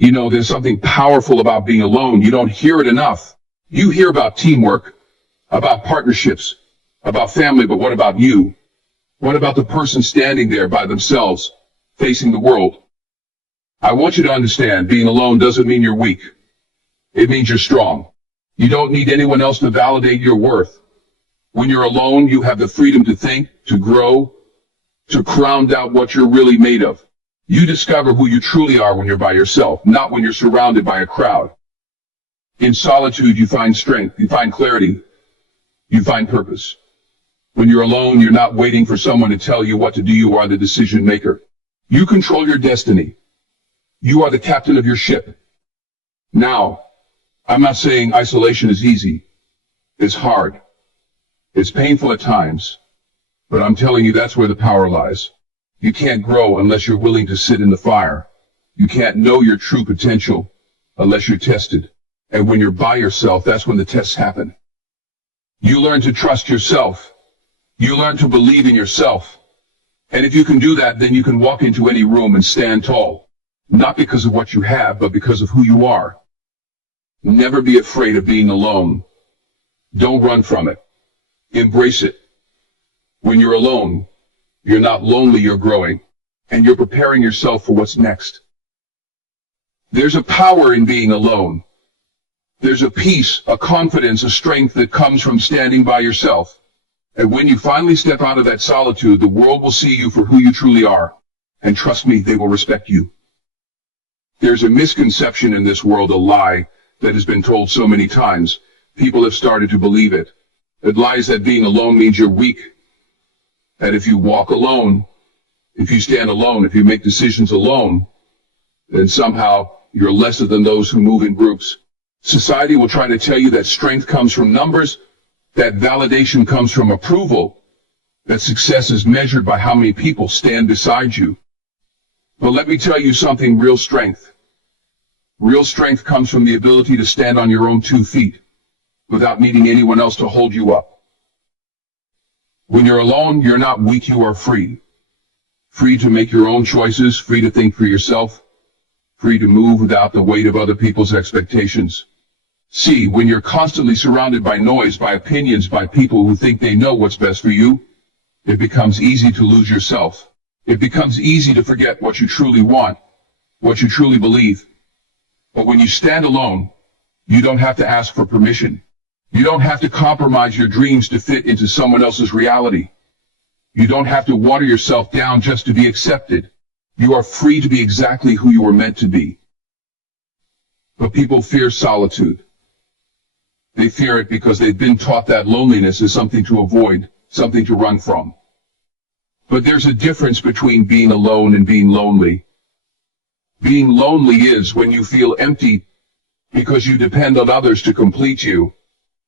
You know, there's something powerful about being alone. You don't hear it enough. You hear about teamwork, about partnerships, about family, but what about you? What about the person standing there by themselves, facing the world? I want you to understand, being alone doesn't mean you're weak. It means you're strong. You don't need anyone else to validate your worth. When you're alone, you have the freedom to think, to grow, to round out what you're really made of. You discover who you truly are when you're by yourself, not when you're surrounded by a crowd. In solitude, you find strength, you find clarity, you find purpose. When you're alone, you're not waiting for someone to tell you what to do. You are the decision maker. You control your destiny. You are the captain of your ship. Now, I'm not saying isolation is easy. It's hard. It's painful at times. But I'm telling you, that's where the power lies. You can't grow unless you're willing to sit in the fire. You can't know your true potential unless you're tested. And when you're by yourself, that's when the tests happen. You learn to trust yourself. You learn to believe in yourself. And if you can do that, then you can walk into any room and stand tall. Not because of what you have, but because of who you are. Never be afraid of being alone. Don't run from it. Embrace it. When you're alone, you're not lonely, you're growing. And you're preparing yourself for what's next. There's a power in being alone. There's a peace, a confidence, a strength that comes from standing by yourself. And when you finally step out of that solitude, the world will see you for who you truly are. And trust me, they will respect you. There's a misconception in this world, a lie that has been told so many times. People have started to believe it. It lies that being alone means you're weak. That if you walk alone, if you stand alone, if you make decisions alone, then somehow you're lesser than those who move in groups. Society will try to tell you that strength comes from numbers, that validation comes from approval, that success is measured by how many people stand beside you. But let me tell you something, real strength. Real strength comes from the ability to stand on your own 2 feet without needing anyone else to hold you up. When you're alone, you're not weak, you are free. Free to make your own choices, free to think for yourself, free to move without the weight of other people's expectations. See, when you're constantly surrounded by noise, by opinions, by people who think they know what's best for you, it becomes easy to lose yourself. It becomes easy to forget what you truly want, what you truly believe. But when you stand alone, you don't have to ask for permission. You don't have to compromise your dreams to fit into someone else's reality. You don't have to water yourself down just to be accepted. You are free to be exactly who you were meant to be. But people fear solitude. They fear it because they've been taught that loneliness is something to avoid, something to run from. But there's a difference between being alone and being lonely. Being lonely is when you feel empty because you depend on others to complete you.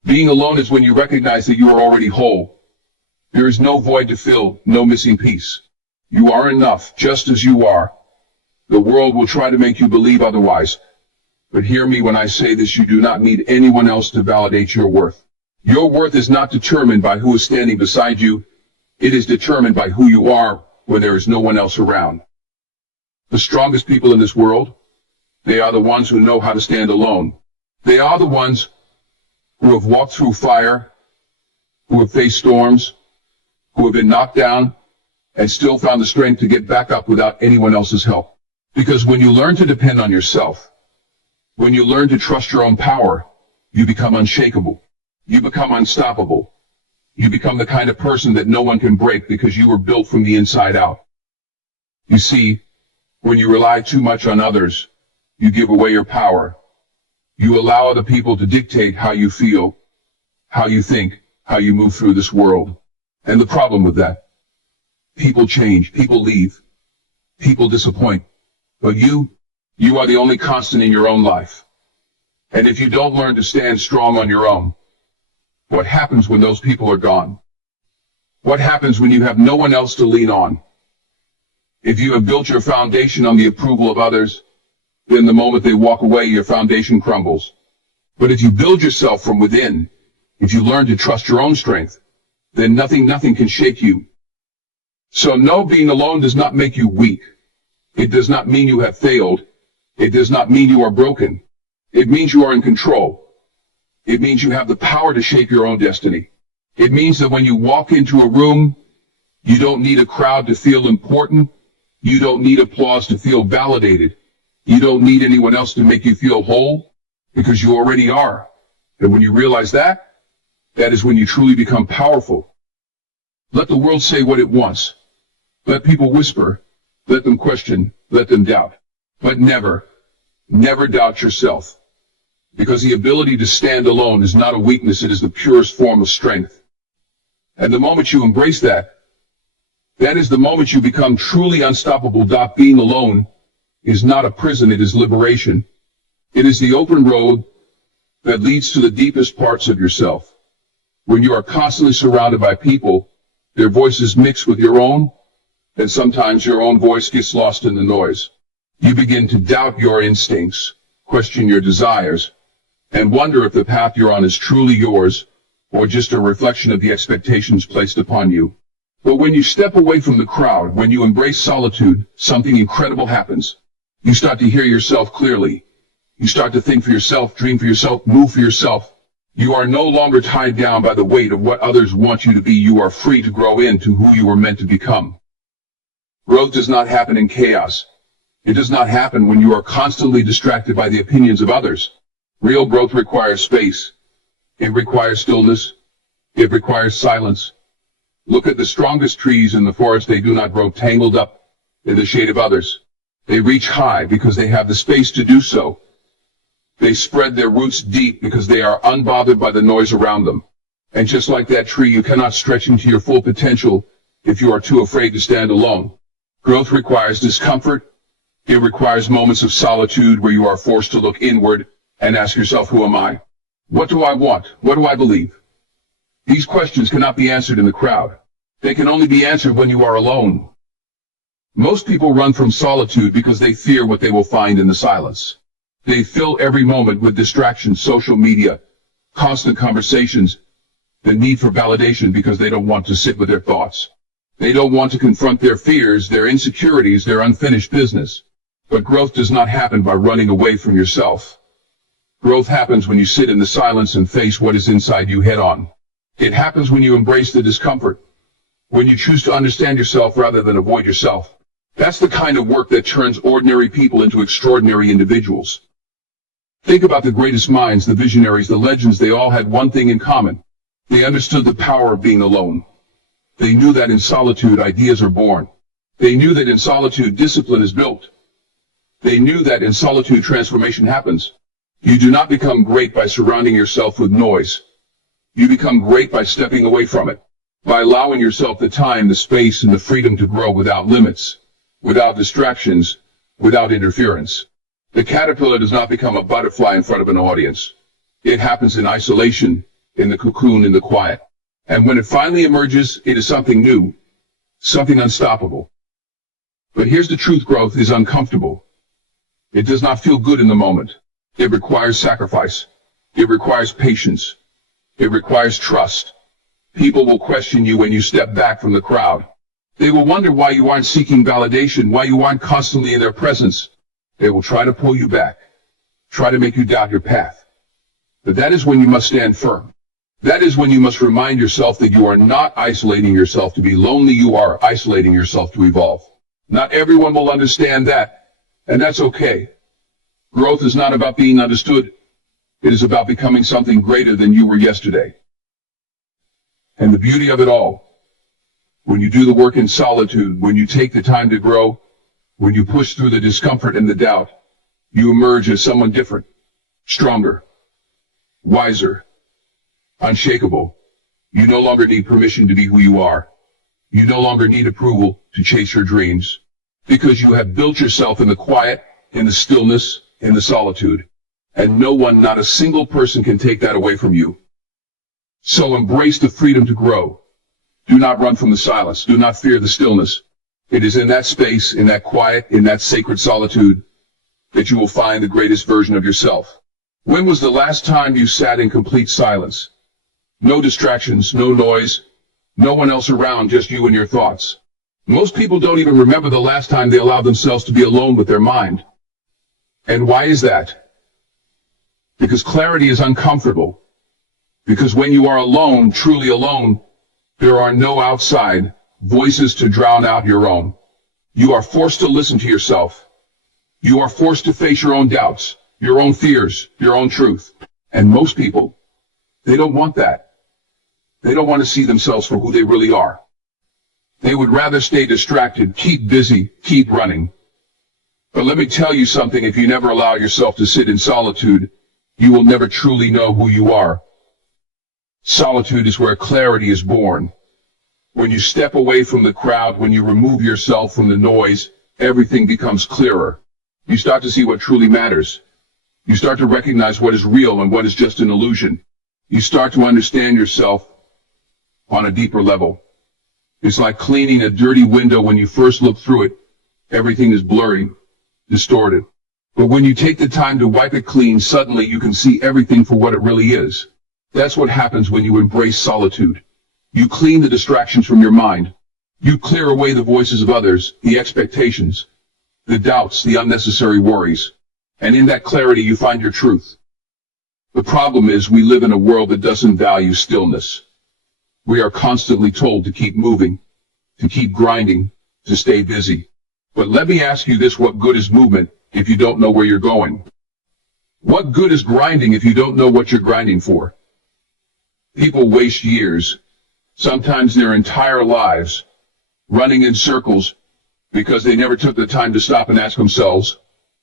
Being alone is when you recognize that you are already whole. There is no void to fill, no missing piece. You are enough, just as you are. The world will try to make you believe otherwise. But hear me when I say this, you do not need anyone else to validate your worth. Your worth is not determined by who is standing beside you. It is determined by who you are when there is no one else around. The strongest people in this world, they are the ones who know how to stand alone. They are the ones who have walked through fire, who have faced storms, who have been knocked down, and still found the strength to get back up without anyone else's help. Because when you learn to depend on yourself, when you learn to trust your own power, you become unshakable. You become unstoppable. You become the kind of person that no one can break because you were built from the inside out. You see, when you rely too much on others, you give away your power. You allow other people to dictate how you feel, how you think, how you move through this world. And the problem with that, people change, people leave, people disappoint. But you are the only constant in your own life. And if you don't learn to stand strong on your own, what happens when those people are gone? What happens when you have no one else to lean on? If you have built your foundation on the approval of others, then the moment they walk away, your foundation crumbles. But if you build yourself from within, if you learn to trust your own strength, then nothing can shake you. So no, being alone does not make you weak. It does not mean you have failed. It does not mean you are broken. It means you are in control. It means you have the power to shape your own destiny. It means that when you walk into a room, you don't need a crowd to feel important. You don't need applause to feel validated. You don't need anyone else to make you feel whole, because you already are. And when you realize that, that is when you truly become powerful. Let the world say what it wants. Let people whisper. Let them question. Let them doubt. But never, never doubt yourself. Because the ability to stand alone is not a weakness, it is the purest form of strength. And the moment you embrace that, that is the moment you become truly unstoppable. Being alone is not a prison, it is liberation. It is the open road that leads to the deepest parts of yourself. When you are constantly surrounded by people, their voices mix with your own, and sometimes your own voice gets lost in the noise. You begin to doubt your instincts, question your desires, and wonder if the path you're on is truly yours, or just a reflection of the expectations placed upon you. But when you step away from the crowd, when you embrace solitude, something incredible happens. You start to hear yourself clearly. You start to think for yourself, dream for yourself, move for yourself. You are no longer tied down by the weight of what others want you to be. You are free to grow into who you were meant to become. Growth does not happen in chaos. It does not happen when you are constantly distracted by the opinions of others. Real growth requires space. It requires stillness. It requires silence. Look at the strongest trees in the forest. They do not grow tangled up in the shade of others. They reach high because they have the space to do so. They spread their roots deep because they are unbothered by the noise around them. And just like that tree, you cannot stretch into your full potential if you are too afraid to stand alone. Growth requires discomfort. It requires moments of solitude where you are forced to look inward and ask yourself, who am I? What do I want? What do I believe? These questions cannot be answered in the crowd. They can only be answered when you are alone. Most people run from solitude because they fear what they will find in the silence. They fill every moment with distractions, social media, constant conversations, the need for validation because they don't want to sit with their thoughts. They don't want to confront their fears, their insecurities, their unfinished business. But growth does not happen by running away from yourself. Growth happens when you sit in the silence and face what is inside you head on. It happens when you embrace the discomfort, when you choose to understand yourself rather than avoid yourself. That's the kind of work that turns ordinary people into extraordinary individuals. Think about the greatest minds, the visionaries, the legends. They all had one thing in common. They understood the power of being alone. They knew that in solitude ideas are born. They knew that in solitude discipline is built. They knew that in solitude transformation happens. You do not become great by surrounding yourself with noise. You become great by stepping away from it, by allowing yourself the time, the space, and the freedom to grow without limits, without distractions, without interference. The caterpillar does not become a butterfly in front of an audience. It happens in isolation, in the cocoon, in the quiet. And when it finally emerges, it is something new, something unstoppable. But here's the truth: growth is uncomfortable. It does not feel good in the moment. It requires sacrifice. It requires patience. It requires trust. People will question you when you step back from the crowd. They will wonder why you aren't seeking validation, why you aren't constantly in their presence. They will try to pull you back, try to make you doubt your path. But that is when you must stand firm. That is when you must remind yourself that you are not isolating yourself to be lonely, you are isolating yourself to evolve. Not everyone will understand that, and that's okay. Growth is not about being understood. It is about becoming something greater than you were yesterday. And the beauty of it all, when you do the work in solitude, when you take the time to grow, when you push through the discomfort and the doubt, you emerge as someone different, stronger, wiser, unshakable. You no longer need permission to be who you are. You no longer need approval to chase your dreams, because you have built yourself in the quiet, in the stillness, in the solitude. And no one, not a single person, can take that away from you. So embrace the freedom to grow. Do not run from the silence. Do not fear the stillness. It is in that space, in that quiet, in that sacred solitude, that you will find the greatest version of yourself. When was the last time you sat in complete silence? No distractions, no noise, no one else around, just you and your thoughts. Most people don't even remember the last time they allowed themselves to be alone with their mind. And why is that? Because clarity is uncomfortable. Because when you are alone, truly alone, there are no outside voices to drown out your own. You are forced to listen to yourself. You are forced to face your own doubts, your own fears, your own truth. And most people, they don't want that. They don't want to see themselves for who they really are. They would rather stay distracted, keep busy, keep running. But let me tell you something, if you never allow yourself to sit in solitude, you will never truly know who you are. Solitude is where clarity is born. When you step away from the crowd, when you remove yourself from the noise, everything becomes clearer. You start to see what truly matters. You start to recognize what is real and what is just an illusion. You start to understand yourself on a deeper level. It's like cleaning a dirty window. When you first look through it, everything is blurry, distorted. But when you take the time to wipe it clean, suddenly you can see everything for what it really is. That's what happens when you embrace solitude. You clean the distractions from your mind. You clear away the voices of others, the expectations, the doubts, the unnecessary worries. And in that clarity, you find your truth. The problem is we live in a world that doesn't value stillness. We are constantly told to keep moving, to keep grinding, to stay busy. But let me ask you this, what good is movement if you don't know where you're going? What good is grinding if you don't know what you're grinding for? People waste years, sometimes their entire lives, running in circles because they never took the time to stop and ask themselves,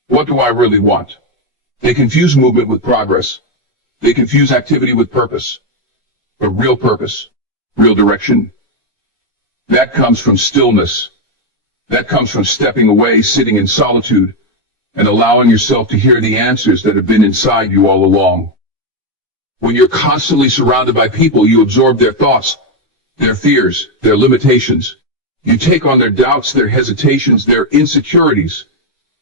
what do I really want? They confuse movement with progress. They confuse activity with purpose. But real purpose, real direction, that comes from stillness. That comes from stepping away, sitting in solitude, and allowing yourself to hear the answers that have been inside you all along. When you're constantly surrounded by people, you absorb their thoughts, their fears, their limitations. You take on their doubts, their hesitations, their insecurities.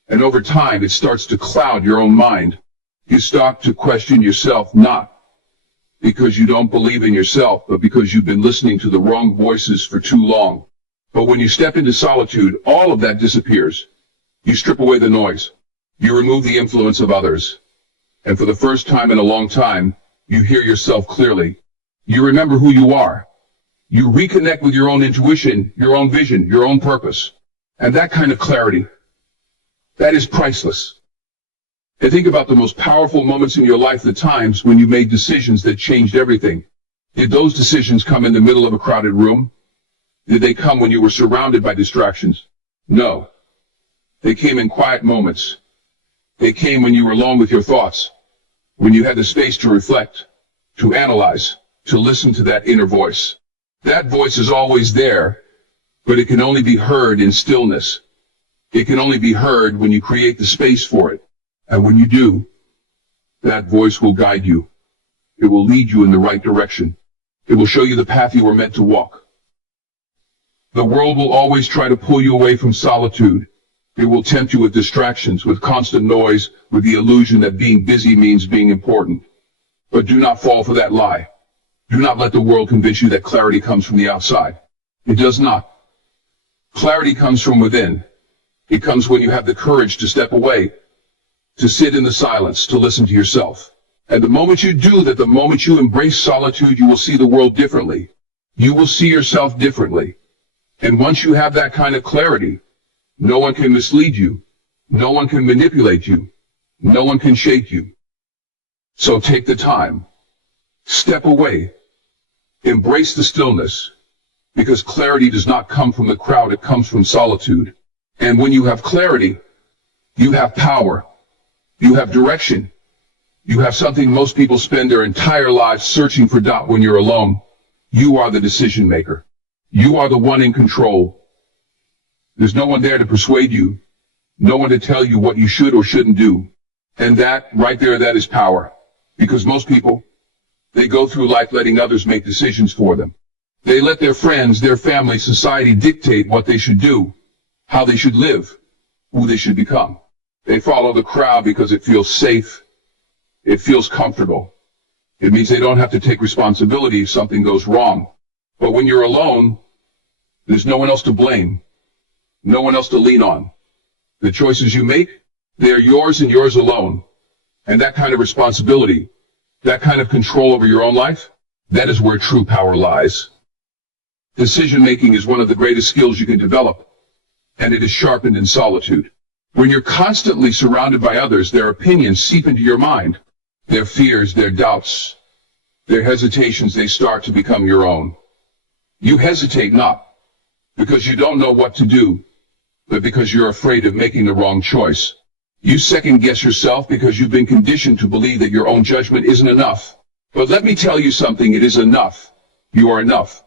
And over time, it starts to cloud your own mind. You start to question yourself, not because you don't believe in yourself, but because you've been listening to the wrong voices for too long. But when you step into solitude, all of that disappears. You strip away the noise. You remove the influence of others. And for the first time in a long time, you hear yourself clearly. You remember who you are. You reconnect with your own intuition, your own vision, your own purpose. And that kind of clarity, that is priceless. And think about the most powerful moments in your life, the times when you made decisions that changed everything. Did those decisions come in the middle of a crowded room? Did they come when you were surrounded by distractions? No. They came in quiet moments. They came when you were alone with your thoughts, when you had the space to reflect, to analyze, to listen to that inner voice. That voice is always there, but it can only be heard in stillness. It can only be heard when you create the space for it. And when you do, that voice will guide you. It will lead you in the right direction. It will show you the path you were meant to walk. The world will always try to pull you away from solitude. It will tempt you with distractions, with constant noise, with the illusion that being busy means being important. But do not fall for that lie. Do not let the world convince you that clarity comes from the outside. It does not. Clarity comes from within. It comes when you have the courage to step away, to sit in the silence, to listen to yourself. And the moment you do that, the moment you embrace solitude, you will see the world differently. You will see yourself differently. And once you have that kind of clarity, no one can mislead you. No one can manipulate you. No one can shake you. So take the time. Step away. Embrace the stillness. Because clarity does not come from the crowd, it comes from solitude. And when you have clarity, you have power. You have direction. You have something most people spend their entire lives searching for. When you're alone, you are the decision maker. You are the one in control. There's no one there to persuade you. No one to tell you what you should or shouldn't do. And that, right there, that is power. Because most people, they go through life letting others make decisions for them. They let their friends, their family, society dictate what they should do, how they should live, who they should become. They follow the crowd because it feels safe. It feels comfortable. It means they don't have to take responsibility if something goes wrong. But when you're alone, there's no one else to blame. No one else to lean on. The choices you make, They are yours and yours alone. And that kind of responsibility, that kind of control over your own life, that is where true power lies. Decision-making is one of the greatest skills you can develop, and it is sharpened in solitude. When you're constantly surrounded by others, their opinions seep into your mind. Their fears, their doubts, their hesitations, they start to become your own. You hesitate not because you don't know what to do, but because you're afraid of making the wrong choice. You second-guess yourself because you've been conditioned to believe that your own judgment isn't enough. But let me tell you something, it is enough. You are enough.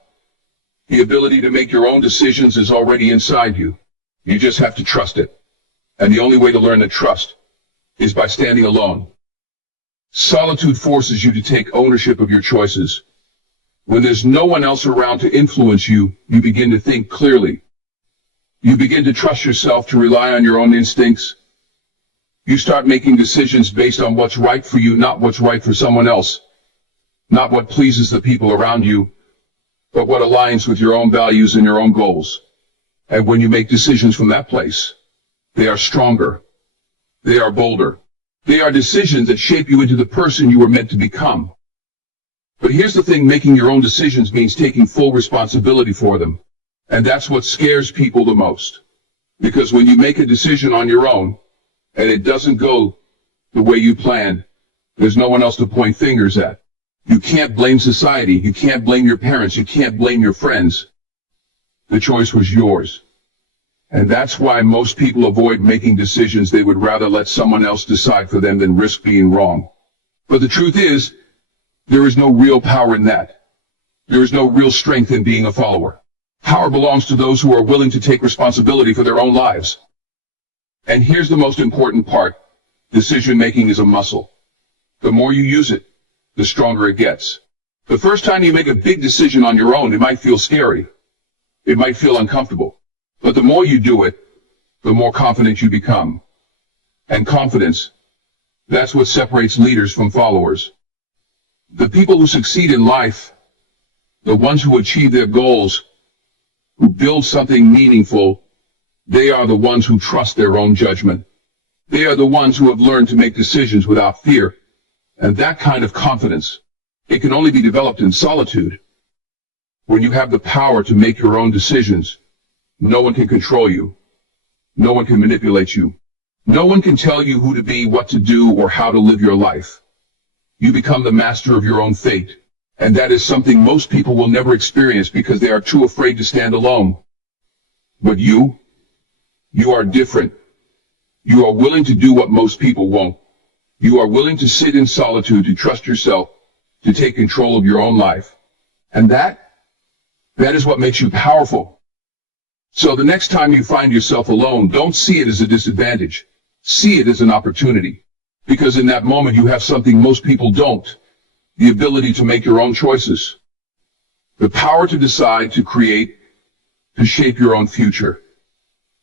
The ability to make your own decisions is already inside you. You just have to trust it. And the only way to learn to trust is by standing alone. Solitude forces you to take ownership of your choices. When there's no one else around to influence you, you begin to think clearly. You begin to trust yourself, to rely on your own instincts. You start making decisions based on what's right for you, not what's right for someone else. Not what pleases the people around you, but what aligns with your own values and your own goals. And when you make decisions from that place, they are stronger. They are bolder. They are decisions that shape you into the person you were meant to become. But here's the thing, making your own decisions means taking full responsibility for them. And that's what scares people the most. Because when you make a decision on your own, and it doesn't go the way you planned, there's no one else to point fingers at. You can't blame society. You can't blame your parents. You can't blame your friends. The choice was yours. And that's why most people avoid making decisions. They would rather let someone else decide for them than risk being wrong. But the truth is, there is no real power in that. There is no real strength in being a follower. Power belongs to those who are willing to take responsibility for their own lives. And here's the most important part. Decision-making is a muscle. The more you use it, the stronger it gets. The first time you make a big decision on your own, it might feel scary. It might feel uncomfortable. But the more you do it, the more confident you become. And confidence, that's what separates leaders from followers. The people who succeed in life, the ones who achieve their goals, who build something meaningful, they are the ones who trust their own judgment. They are the ones who have learned to make decisions without fear. And that kind of confidence, it can only be developed in solitude. When you have the power to make your own decisions, no one can control you. No one can manipulate you. No one can tell you who to be, what to do, or how to live your life. You become the master of your own fate. And that is something most people will never experience because they are too afraid to stand alone. But you are different. You are willing to do what most people won't. You are willing to sit in solitude, to trust yourself, to take control of your own life. And that is what makes you powerful. So the next time you find yourself alone, don't see it as a disadvantage. See it as an opportunity. Because in that moment you have something most people don't. The ability to make your own choices. The power to decide, to create, to shape your own future.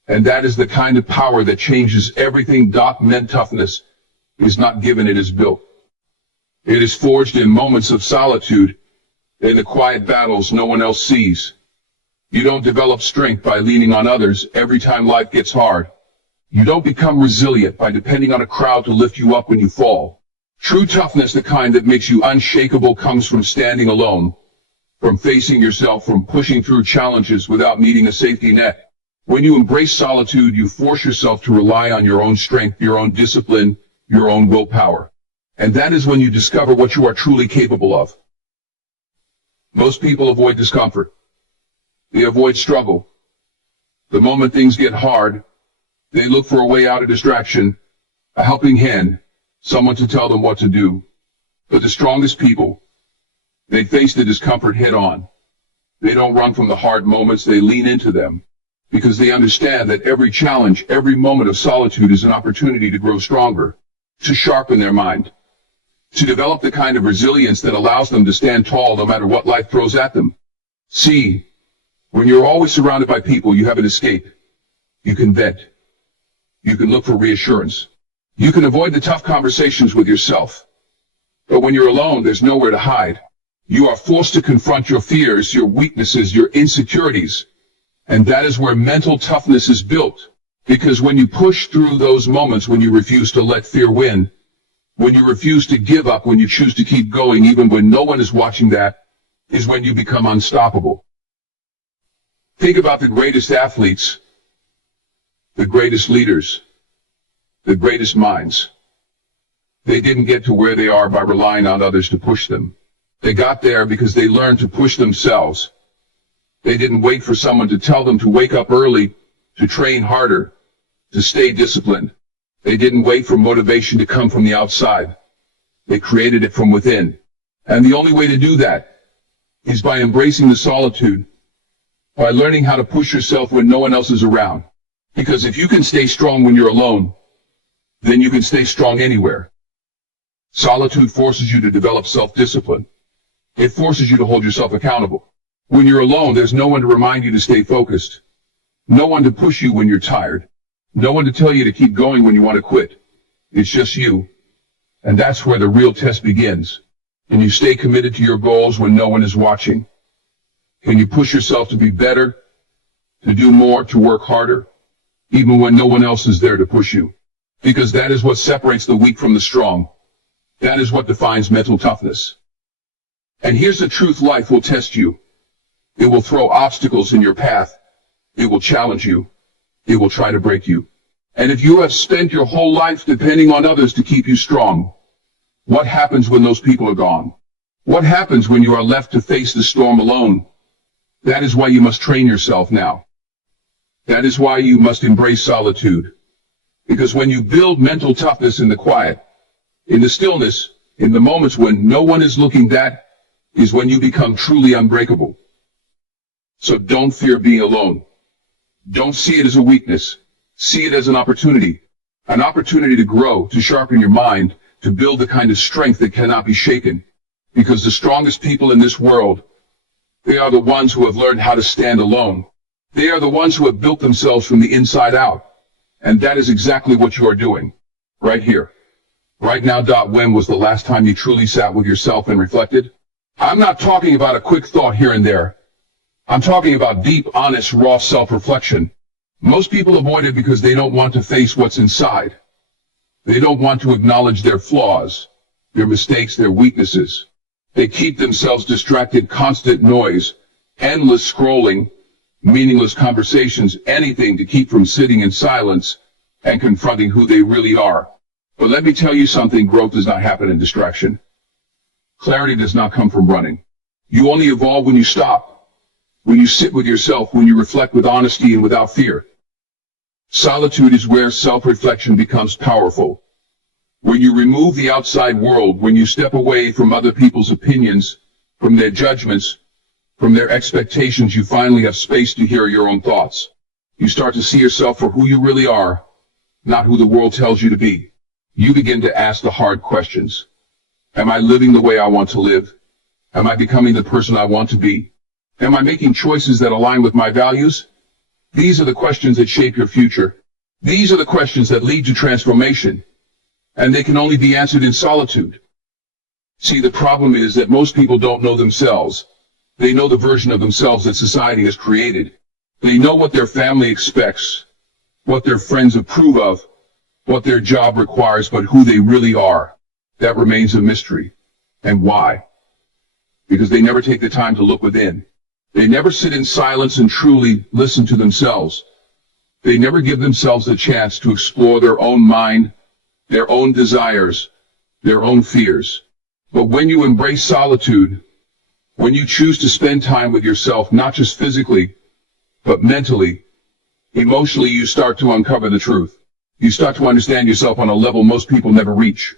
And that is the kind of power that changes everything. Men toughness is not given, it is built. It is forged in moments of solitude, in the quiet battles no one else sees. You don't develop strength by leaning on others every time life gets hard. You don't become resilient by depending on a crowd to lift you up when you fall. True toughness, the kind that makes you unshakable, comes from standing alone, from facing yourself, from pushing through challenges without needing a safety net. When you embrace solitude, you force yourself to rely on your own strength, your own discipline, your own willpower. And that is when you discover what you are truly capable of. Most people avoid discomfort. They avoid struggle. The moment things get hard, they look for a way out of distraction, a helping hand, someone to tell them what to do. But the strongest people, they face the discomfort head on. They don't run from the hard moments, they lean into them. Because they understand that every challenge, every moment of solitude is an opportunity to grow stronger, to sharpen their mind, to develop the kind of resilience that allows them to stand tall no matter what life throws at them. See, when you're always surrounded by people, you have an escape. You can vent. You can look for reassurance. You can avoid the tough conversations with yourself. But when you're alone, there's nowhere to hide. You are forced to confront your fears, your weaknesses, your insecurities. And that is where mental toughness is built. Because when you push through those moments, when you refuse to let fear win, when you refuse to give up, when you choose to keep going, even when no one is watching, that is when you become unstoppable. Think about the greatest athletes, the greatest leaders, the greatest minds. They didn't get to where they are by relying on others to push them. They got there because they learned to push themselves. They didn't wait for someone to tell them to wake up early, to train harder, to stay disciplined. They didn't wait for motivation to come from the outside. They created it from within. And the only way to do that is by embracing the solitude, by learning how to push yourself when no one else is around. Because if you can stay strong when you're alone, then you can stay strong anywhere. Solitude forces you to develop self-discipline. It forces you to hold yourself accountable. When you're alone, there's no one to remind you to stay focused. No one to push you when you're tired. No one to tell you to keep going when you want to quit. It's just you. And that's where the real test begins. Can you stay committed to your goals when no one is watching? Can you push yourself to be better, to do more, to work harder, even when no one else is there to push you? Because that is what separates the weak from the strong. That is what defines mental toughness. And here's the truth: life will test you. It will throw obstacles in your path. It will challenge you. It will try to break you. And if you have spent your whole life depending on others to keep you strong, what happens when those people are gone? What happens when you are left to face the storm alone? That is why you must train yourself now. That is why you must embrace solitude. Because when you build mental toughness in the quiet, in the stillness, in the moments when no one is looking, that is when you become truly unbreakable. So don't fear being alone. Don't see it as a weakness. See it as an opportunity to grow, to sharpen your mind, to build the kind of strength that cannot be shaken. Because the strongest people in this world, they are the ones who have learned how to stand alone. They are the ones who have built themselves from the inside out. And that is exactly what you are doing. Right here. Right now. When was the last time you truly sat with yourself and reflected? I'm not talking about a quick thought here and there. I'm talking about deep, honest, raw self-reflection. Most people avoid it because they don't want to face what's inside. They don't want to acknowledge their flaws, their mistakes, their weaknesses. They keep themselves distracted. Constant noise, endless scrolling, meaningless conversations, anything to keep from sitting in silence and confronting who they really are. But let me tell you something: growth does not happen in distraction. Clarity does not come from running. You only evolve when you stop. When you sit with yourself, when you reflect with honesty and without fear. Solitude is where self-reflection becomes powerful. When you remove the outside world, when you step away from other people's opinions, from their judgments, from their expectations, you finally have space to hear your own thoughts. You start to see yourself for who you really are, not who the world tells you to be. You begin to ask the hard questions. Am I living the way I want to live? Am I becoming the person I want to be? Am I making choices that align with my values? These are the questions that shape your future. These are the questions that lead to transformation. And they can only be answered in solitude. See, the problem is that most people don't know themselves. They know the version of themselves that society has created. They know what their family expects, what their friends approve of, what their job requires, but who they really are, that remains a mystery. And why? Because they never take the time to look within. They never sit in silence and truly listen to themselves. They never give themselves a chance to explore their own mind, their own desires, their own fears. But when you embrace solitude, when you choose to spend time with yourself, not just physically, but mentally, emotionally, you start to uncover the truth. You start to understand yourself on a level most people never reach.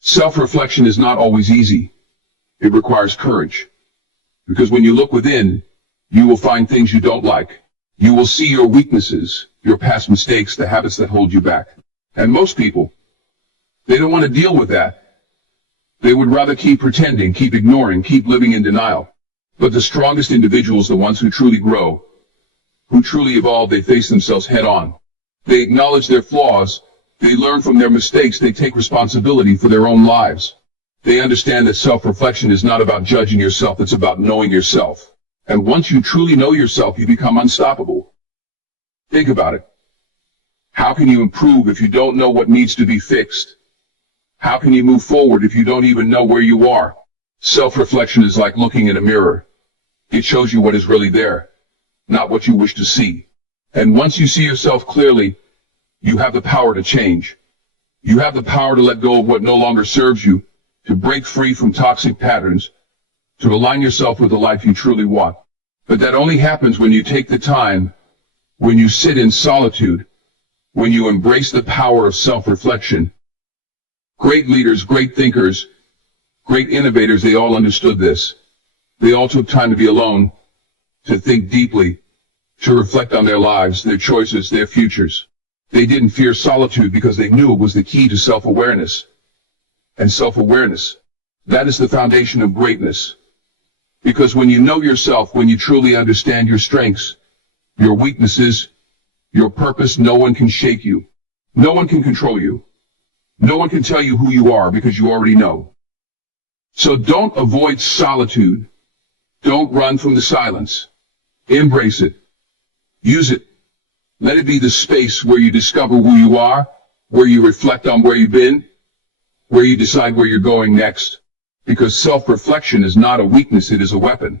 Self-reflection is not always easy. It requires courage. Because when you look within, you will find things you don't like. You will see your weaknesses, your past mistakes, the habits that hold you back. And most people, they don't want to deal with that. They would rather keep pretending, keep ignoring, keep living in denial. But the strongest individuals, the ones who truly grow, who truly evolve, they face themselves head on. They acknowledge their flaws. They learn from their mistakes. They take responsibility for their own lives. They understand that self-reflection is not about judging yourself, it's about knowing yourself. And once you truly know yourself, you become unstoppable. Think about it. How can you improve if you don't know what needs to be fixed? How can you move forward if you don't even know where you are? Self-reflection is like looking in a mirror. It shows you what is really there, not what you wish to see. And once you see yourself clearly, you have the power to change. You have the power to let go of what no longer serves you, to break free from toxic patterns, to align yourself with the life you truly want. But that only happens when you take the time, when you sit in solitude, when you embrace the power of self-reflection. Great leaders, great thinkers, great innovators, they all understood this. They all took time to be alone, to think deeply, to reflect on their lives, their choices, their futures. They didn't fear solitude because they knew it was the key to self-awareness. And self-awareness, that is the foundation of greatness. Because when you know yourself, when you truly understand your strengths, your weaknesses, your purpose, no one can shake you. No one can control you. No one can tell you who you are because you already know. So don't avoid solitude. Don't run from the silence. Embrace it. Use it. Let it be the space where you discover who you are, where you reflect on where you've been, where you decide where you're going next. Because self-reflection is not a weakness, it is a weapon.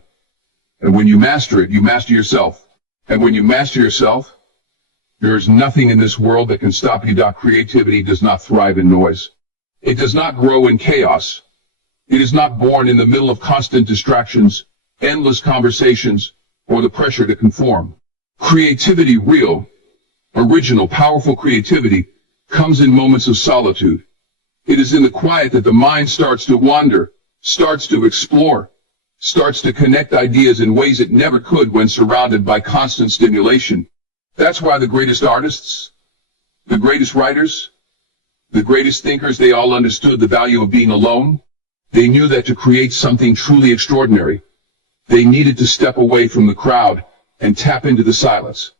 And when you master it, you master yourself. And when you master yourself, there is nothing in this world that can stop you. Creativity does not thrive in noise. It does not grow in chaos. It is not born in the middle of constant distractions, endless conversations, or the pressure to conform. Creativity, real, original, powerful creativity, comes in moments of solitude. It is in the quiet that the mind starts to wander, starts to explore, starts to connect ideas in ways it never could when surrounded by constant stimulation. That's why the greatest artists, the greatest writers, the greatest thinkers, they all understood the value of being alone. They knew that to create something truly extraordinary, they needed to step away from the crowd and tap into the silence.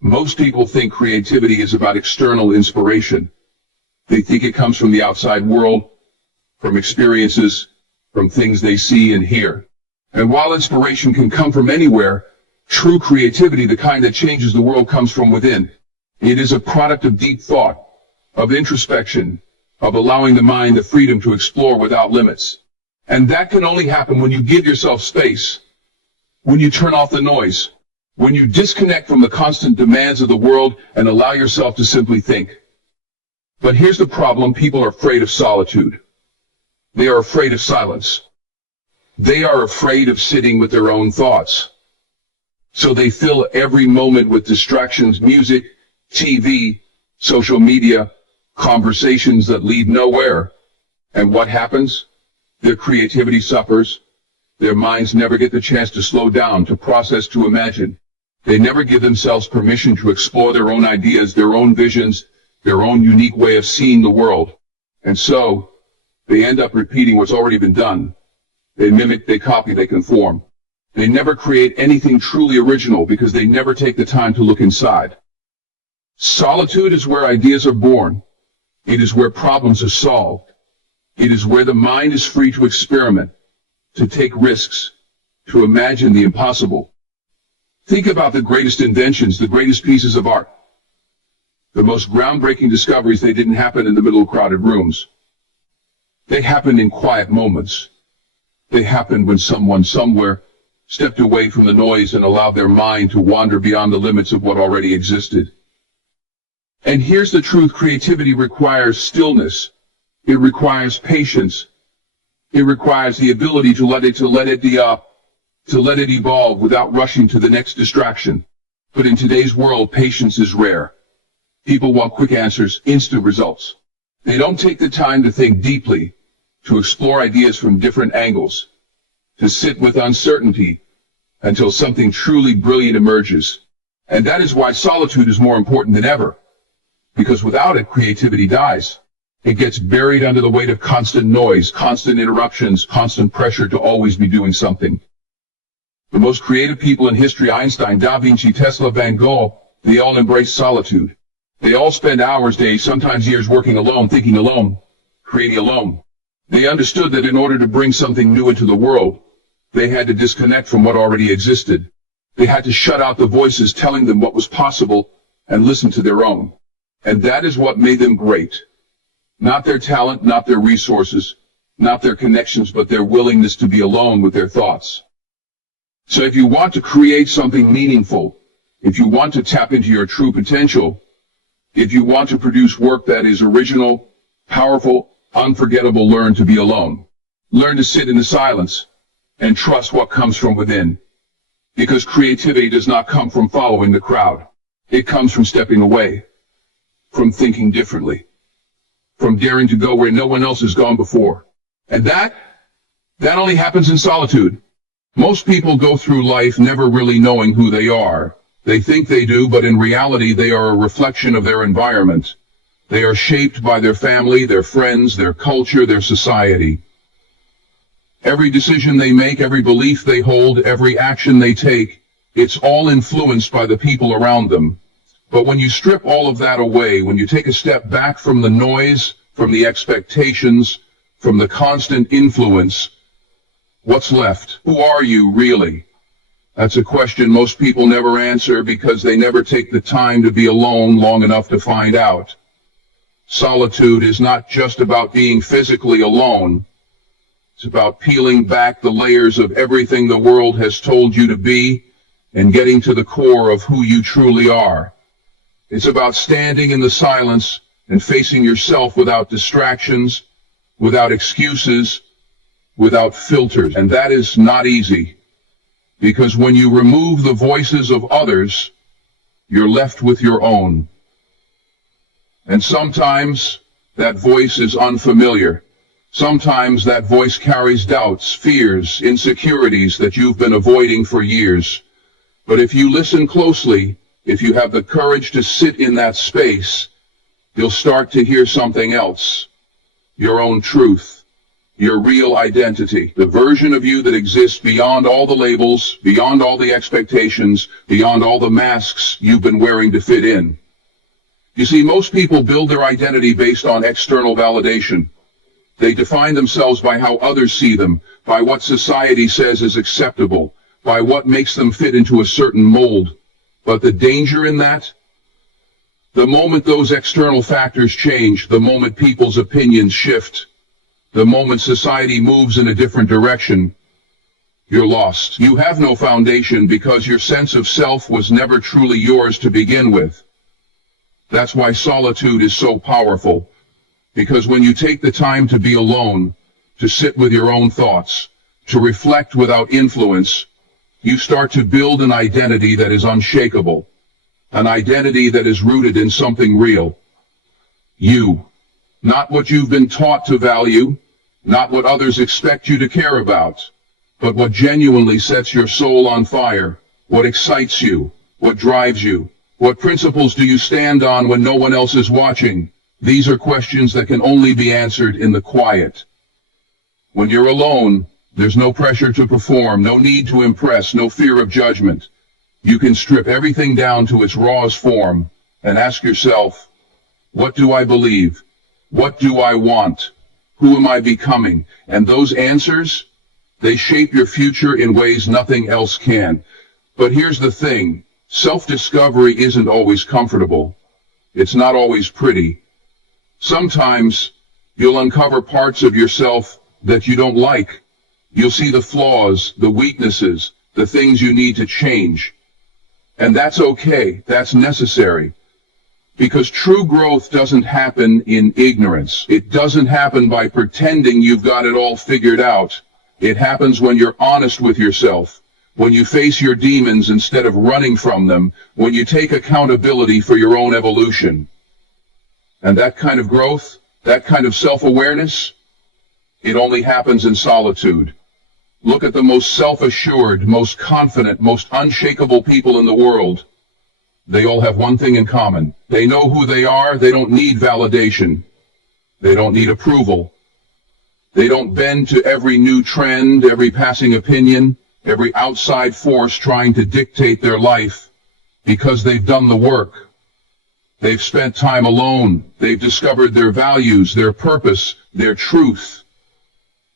Most people think creativity is about external inspiration. They think it comes from the outside world, from experiences, from things they see and hear. And while inspiration can come from anywhere, true creativity, the kind that changes the world, comes from within. It is a product of deep thought, of introspection, of allowing the mind the freedom to explore without limits. And that can only happen when you give yourself space, when you turn off the noise, when you disconnect from the constant demands of the world and allow yourself to simply think. But here's the problem: people are afraid of solitude. They are afraid of silence. They are afraid of sitting with their own thoughts. So they fill every moment with distractions, music, TV, social media, conversations that lead nowhere. And what happens? Their creativity suffers. Their minds never get the chance to slow down, to process, to imagine. They never give themselves permission to explore their own ideas, their own visions, their own unique way of seeing the world. And so, they end up repeating what's already been done. They mimic, they copy, they conform. They never create anything truly original because they never take the time to look inside. Solitude is where ideas are born. It is where problems are solved. It is where the mind is free to experiment, to take risks, to imagine the impossible. Think about the greatest inventions, the greatest pieces of art. The most groundbreaking discoveries, they didn't happen in the middle of crowded rooms. They happened in quiet moments. They happened when someone somewhere stepped away from the noise and allowed their mind to wander beyond the limits of what already existed. And here's the truth: creativity requires stillness. It requires patience. It requires the ability to let it evolve without rushing to the next distraction. But in today's world, patience is rare. People want quick answers, instant results. They don't take the time to think deeply, to explore ideas from different angles, to sit with uncertainty until something truly brilliant emerges. And that is why solitude is more important than ever. Because without it, creativity dies. It gets buried under the weight of constant noise, constant interruptions, constant pressure to always be doing something. The most creative people in history, Einstein, Da Vinci, Tesla, Van Gogh, they all embrace solitude. They all spend hours, days, sometimes years working alone, thinking alone, creating alone. They understood that in order to bring something new into the world, they had to disconnect from what already existed. They had to shut out the voices telling them what was possible and listen to their own. And that is what made them great. Not their talent, not their resources, not their connections, but their willingness to be alone with their thoughts. So if you want to create something meaningful, if you want to tap into your true potential, if you want to produce work that is original, powerful, unforgettable, learn to be alone. Learn to sit in the silence and trust what comes from within. Because creativity does not come from following the crowd. It comes from stepping away, from thinking differently, from daring to go where no one else has gone before. And that only happens in solitude. Most people go through life never really knowing who they are. They think they do, but in reality they are a reflection of their environment. They are shaped by their family, their friends, their culture, their society. Every decision they make, every belief they hold, every action they take, it's all influenced by the people around them. But when you strip all of that away, when you take a step back from the noise, from the expectations, from the constant influence, what's left? Who are you really? That's a question most people never answer because they never take the time to be alone long enough to find out. Solitude is not just about being physically alone. It's about peeling back the layers of everything the world has told you to be and getting to the core of who you truly are. It's about standing in the silence and facing yourself without distractions, without excuses, without filters. And that is not easy, because when you remove the voices of others, you're left with your own. And sometimes that voice is unfamiliar. Sometimes that voice carries doubts, fears, insecurities that you've been avoiding for years. But if you listen closely, if you have the courage to sit in that space, you'll start to hear something else. Your own truth, your real identity, the version of you that exists beyond all the labels, beyond all the expectations, beyond all the masks you've been wearing to fit in. You see, most people build their identity based on external validation. They define themselves by how others see them, by what society says is acceptable, by what makes them fit into a certain mold. But the danger in that? The moment those external factors change, the moment people's opinions shift, the moment society moves in a different direction, you're lost. You have no foundation because your sense of self was never truly yours to begin with. That's why solitude is so powerful. Because when you take the time to be alone, to sit with your own thoughts, to reflect without influence, you start to build an identity that is unshakable, an identity that is rooted in something real. You, not what you've been taught to value, not what others expect you to care about, but what genuinely sets your soul on fire, what excites you, what drives you, what principles do you stand on when no one else is watching? These are questions that can only be answered in the quiet. When you're alone, there's no pressure to perform, no need to impress, no fear of judgment. You can strip everything down to its rawest form and ask yourself, what do I believe? What do I want? Who am I becoming? And those answers, they shape your future in ways nothing else can. But here's the thing, self-discovery isn't always comfortable. It's not always pretty. Sometimes you'll uncover parts of yourself that you don't like. You'll see the flaws, the weaknesses, the things you need to change. And that's okay, that's necessary. Because true growth doesn't happen in ignorance. It doesn't happen by pretending you've got it all figured out. It happens when you're honest with yourself, when you face your demons instead of running from them, when you take accountability for your own evolution. And that kind of growth, that kind of self-awareness, it only happens in solitude. Look at the most self-assured, most confident, most unshakable people in the world. They all have one thing in common. They know who they are. They don't need validation. They don't need approval. They don't bend to every new trend, every passing opinion, every outside force trying to dictate their life, because they've done the work. They've spent time alone. They've discovered their values, their purpose, their truth.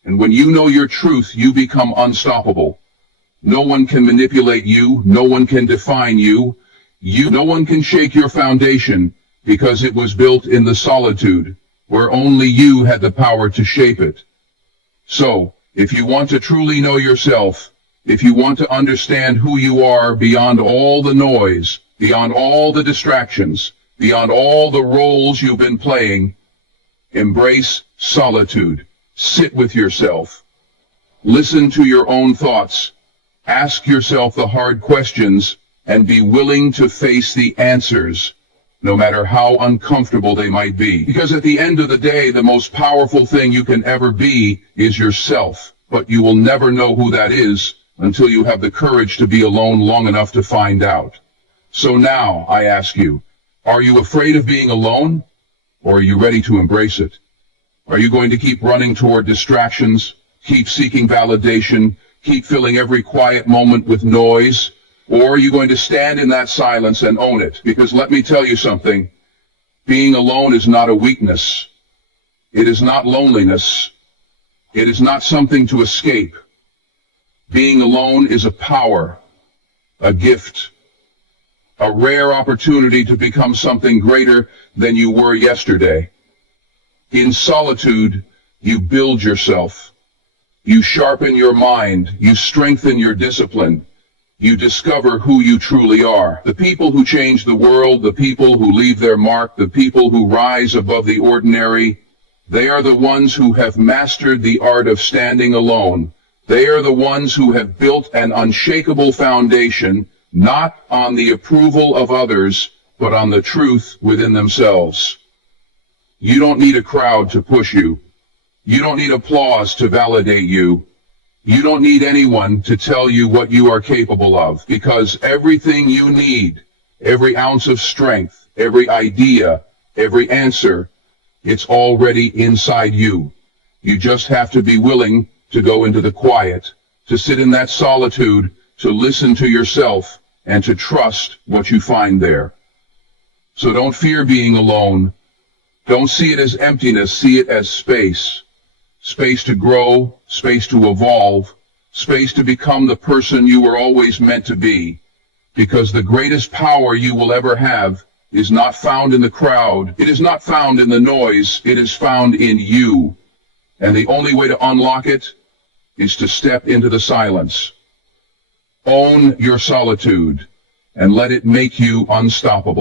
And when you know your truth, you become unstoppable. No one can manipulate you. No one can define you. No one can shake your foundation because it was built in the solitude where only you had the power to shape it. So, if you want to truly know yourself, if you want to understand who you are beyond all the noise, beyond all the distractions, beyond all the roles you've been playing, embrace solitude. Sit with yourself. Listen to your own thoughts. Ask yourself the hard questions and be willing to face the answers, no matter how uncomfortable they might be. Because at the end of the day, the most powerful thing you can ever be is yourself. But you will never know who that is until you have the courage to be alone long enough to find out. So now, I ask you, are you afraid of being alone? Or are you ready to embrace it? Are you going to keep running toward distractions, keep seeking validation, keep filling every quiet moment with noise? Or are you going to stand in that silence and own it? Because let me tell you something, being alone is not a weakness. It is not loneliness. It is not something to escape. Being alone is a power, a gift, a rare opportunity to become something greater than you were yesterday. In solitude, you build yourself. You sharpen your mind. You strengthen your discipline. You discover who you truly are. The people who change the world, the people who leave their mark, the people who rise above the ordinary, they are the ones who have mastered the art of standing alone. They are the ones who have built an unshakable foundation, not on the approval of others, but on the truth within themselves. You don't need a crowd to push you. You don't need applause to validate you. You don't need anyone to tell you what you are capable of, because everything you need, every ounce of strength, every idea, every answer, it's already inside you. You just have to be willing to go into the quiet, to sit in that solitude, to listen to yourself, and to trust what you find there. So don't fear being alone. Don't see it as emptiness, see it as space. Space to grow, space to evolve, space to become the person you were always meant to be. Because the greatest power you will ever have is not found in the crowd. It is not found in the noise. It is found in you. And the only way to unlock it is to step into the silence. Own your solitude and let it make you unstoppable.